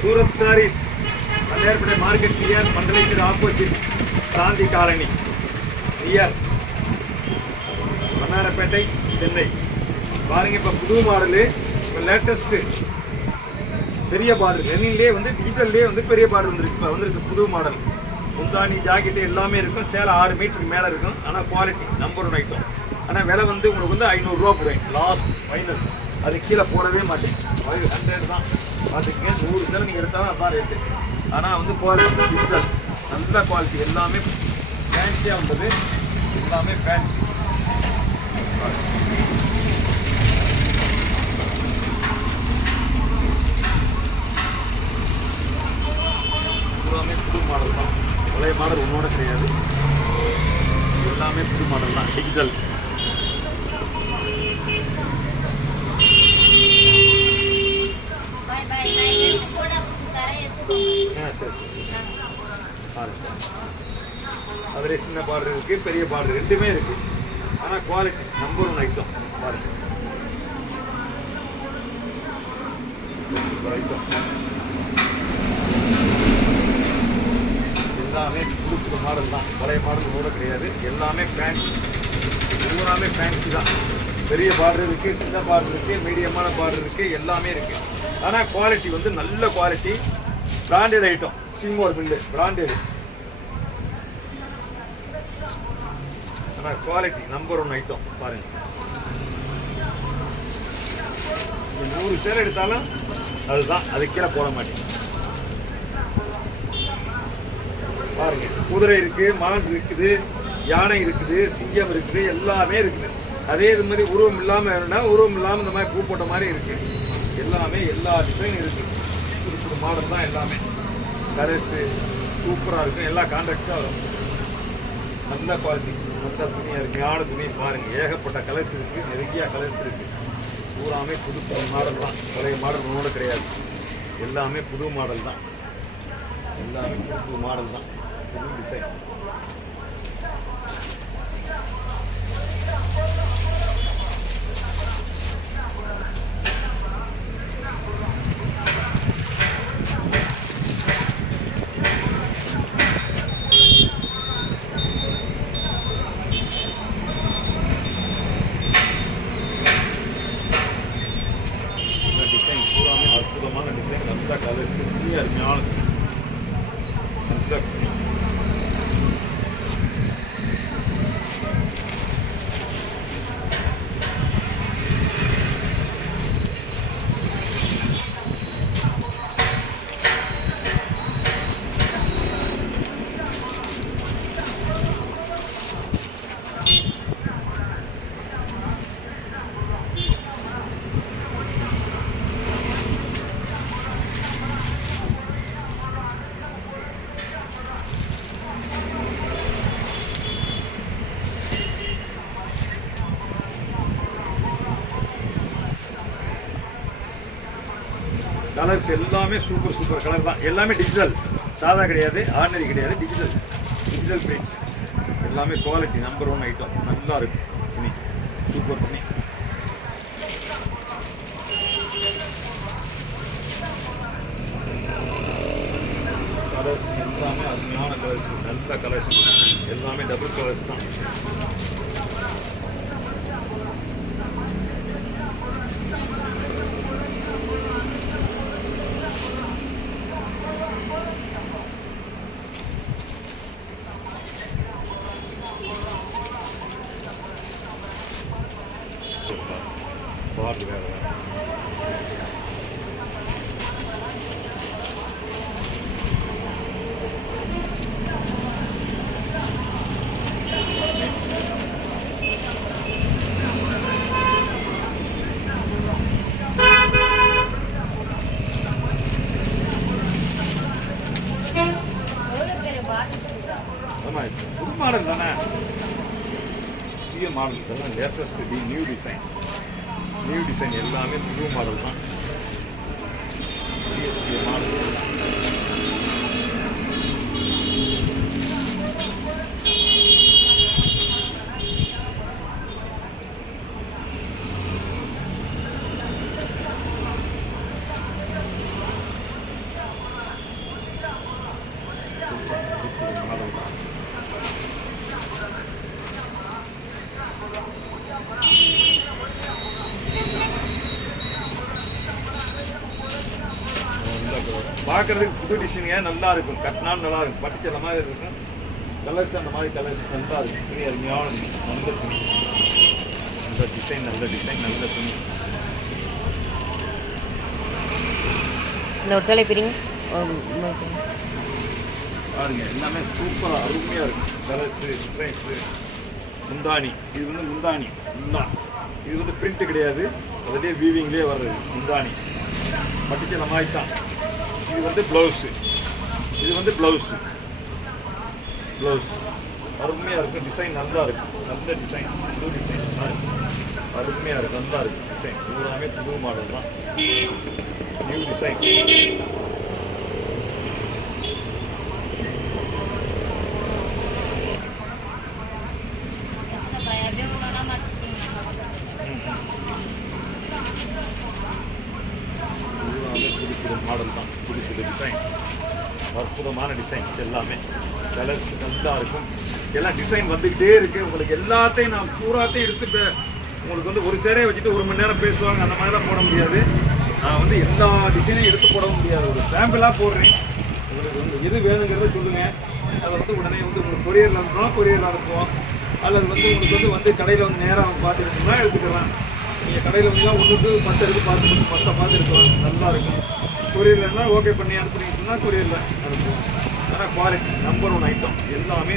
सूरत सारीस मल्लेरपड़े market near Mandleshwar opposite Shanti colony near Mannarpettai Chennai பாருங்க இப்ப புது மாடல் இப்ப லேட்டஸ்ட் பெரிய பார்டர் ரன்னிங்லயே வந்து டிஜிட்டல்லே வந்து பெரிய பார்டர் வந்திருக்கு இப்ப வந்திருக்கு புது மாடல் முந்தானி ஜாக்கெட் எல்லாமே இருக்கும் சேல 6 மீட்டருக்கு மேல இருக்கும் ஆனா குவாலிட்டி நம்பர் 1 ஐட்டம் ஆனா விலை வந்து உங்களுக்கு வந்து 500 ரூபாய் போடுறேன் லாஸ்ட் ஃபைனல் அது கீழே போடவே மாட்டேன் 100 தான் பார்த்துக்கங்க 100 சேலை நீங்கள் எடுத்தாலும் அதான் ரேட்டு ஆனால் வந்து குவாலிட்டி டிஜிட்டல் நல்ல குவாலிட்டி எல்லாமே ஃபேன்சியாக வந்தது எல்லாமே ஃபேன்சி எல்லாமே புது மாடல் தான் பழைய மாடல் ஒன்றோட கிடையாது எல்லாமே புது மாடல் தான் டிஜிட்டல் அதில் சின்ன பார்டர் இருக்கு பெரிய பார்டர் ரெண்டுமே இருக்கு ஆனால் குவாலிட்டி நம்பர் 1 ஐட்டம் பாருங்க ஐட்டம் எல்லாமே புது புது மாடல் தான் பழைய மாடல் கூட கிடையாது எல்லாமே ஃபேன்சி பூராமே ஃபேன்சி தான் பெரிய பார்டர் இருக்கு சின்ன பார்டர் இருக்கு மீடியமான பார்டர் இருக்கு எல்லாமே இருக்கு ஆனால் குவாலிட்டி வந்து நல்ல குவாலிட்டி பிராண்டட் ஐட்டம் சிங்கோர் மில்லு பிராண்டட் ஆனால் குவாலிட்டி நம்பர் 1 ஐட்டம் பாருங்க 100 சேலை எடுத்தாலும் அதுதான் அது கீழே போட மாட்டேங்க பாருங்க குதிரை இருக்கு மான் இருக்குது யானை இருக்குது சிங்கம் இருக்குது எல்லாமே இருக்குது அதே இது மாதிரி உருவம் இல்லாமல் வேணும்னா உருவம் இல்லாமல் இந்த மாதிரி பூ போட்ட மாதிரி இருக்கு எல்லாமே எல்லா டிசைனும் இருக்கு புது புது மாடல் தான் எல்லாமே கலர்ஸு சூப்பராக இருக்கும் எல்லா கான்ட்ராக்டும் வரும் நல்ல குவாலிட்டி நல்ல துணியாக இருக்குது ஆடு துணி பாருங்கள் ஏகப்பட்ட கலர்ஸ் இருக்குது நிறைய கலர்ஸ் இருக்குது பூராமே புது புது மாடல் தான் பழைய மாடல் ஒன்றோட கிடையாது எல்லாமே புது மாடல் தான் எல்லாமே புது புது மாடல் தான் புது டிசைன் அற்புதமான டிசைன் நல்ல கலர்ஸ் அருமையான நல்ல கலர்ஸ் எல்லாமே சூப்பர் சூப்பர் கலர் தான் எல்லாமே டிஜிட்டல் சாதா கிடையாது ஆர்டினரி கிடையாது டிஜிட்டல் பிரிண்ட் எல்லாமே குவாலிட்டி நம்பர் 1 ஐட்டம் நல்லா இருக்கும் துணி சூப்பர் துணி கலர்ஸ் எல்லாமே அருமையான கலர்ஸ் நல்ல கலர்ஸ் எல்லாமே டபுள் கலர்ஸ் தான் பார்டர் வேறு ஆமாம் புது மாடல் தானே புதிய மாடல் தானே லேட்டஸ்ட் நியூ டிசைன் எல்லாமே புது மாடல் தான் புதிய மாடல் மாடல் தான். பார்க்கறதுக்கு புது டிசைனுங்க, நல்லா இருக்கும். கட்டினாலும் நல்லா இருக்கும். பட்டுச்சல மாதிரி இருக்கும். கலர்ஸ் அந்த மாதிரி கலர்ஸ் நல்லா இருக்கும். துணி அருமையான நல்ல துணி, நல்ல டிசைன், நல்ல துணி. இந்த ஒரு தலை பிரிங்க பாருங்க, எல்லாமே சூப்பராக அருமையாக இருக்கும். Colours, designs. முந்தானி, இது வந்து முந்தானி. இது வந்து பிரிண்ட் கிடையாது, அதிலே வீவிங்லேயே வர்றது முந்தானி. பட்டுச்சல மாதிரி தான். இது வந்து ப்ளவுஸு, ப்ளவுஸ் அருமையாக இருக்கும். டிசைன் நல்லா இருக்கும். நல்ல டிசைன், புது டிசைன் நல்லா இருக்கும். அருமையாக இருக்கும், நல்லா இருக்கும் டிசைன். பூராமே புது மாடல் தான், நியூ டிசைன். புது மாடல் தான், புது டிசைன், அற்புதமான டிசைன்ஸ். எல்லாமே கலர்ஸ் நல்லா இருக்கும். எல்லாம் டிசைன் வந்துக்கிட்டே இருக்குது. உங்களுக்கு எல்லாத்தையும் நான் பூராத்தையும் எடுத்துட்டு உங்களுக்கு வந்து ஒரு சேரையை வச்சுட்டு 1 மணி நேரம் பேசுவாங்க, அந்த மாதிரிலாம் போட முடியாது. நான் வந்து எல்லா டிசைனையும் எடுத்து போடவும் முடியாது. ஒரு சாம்பிளாக போடுறேன். உங்களுக்கு வந்து எது வேணுங்கிறத சொல்லுங்கள். அதை வந்து உடனே வந்து உங்களுக்கு கொரியரில் அனுப்புவோம், அல்லது வந்து உங்களுக்கு வந்து கடையில் வந்து நேராக பார்த்துருக்கோம்னா எடுத்துக்கலாம். நீங்கள் கடையில் வந்தீங்கன்னா 1க்கு 10 எடுத்து பார்த்து எடுக்கலாம். நல்லா இருக்கும். கொரியர்லன்னா ஓகே பண்ணி அனுப்புனீங்கன்னா கொரியரில் அனுப்புவோம். ஆனால் குவாலிட்டி நம்பர் 1 ஐட்டம். எல்லாமே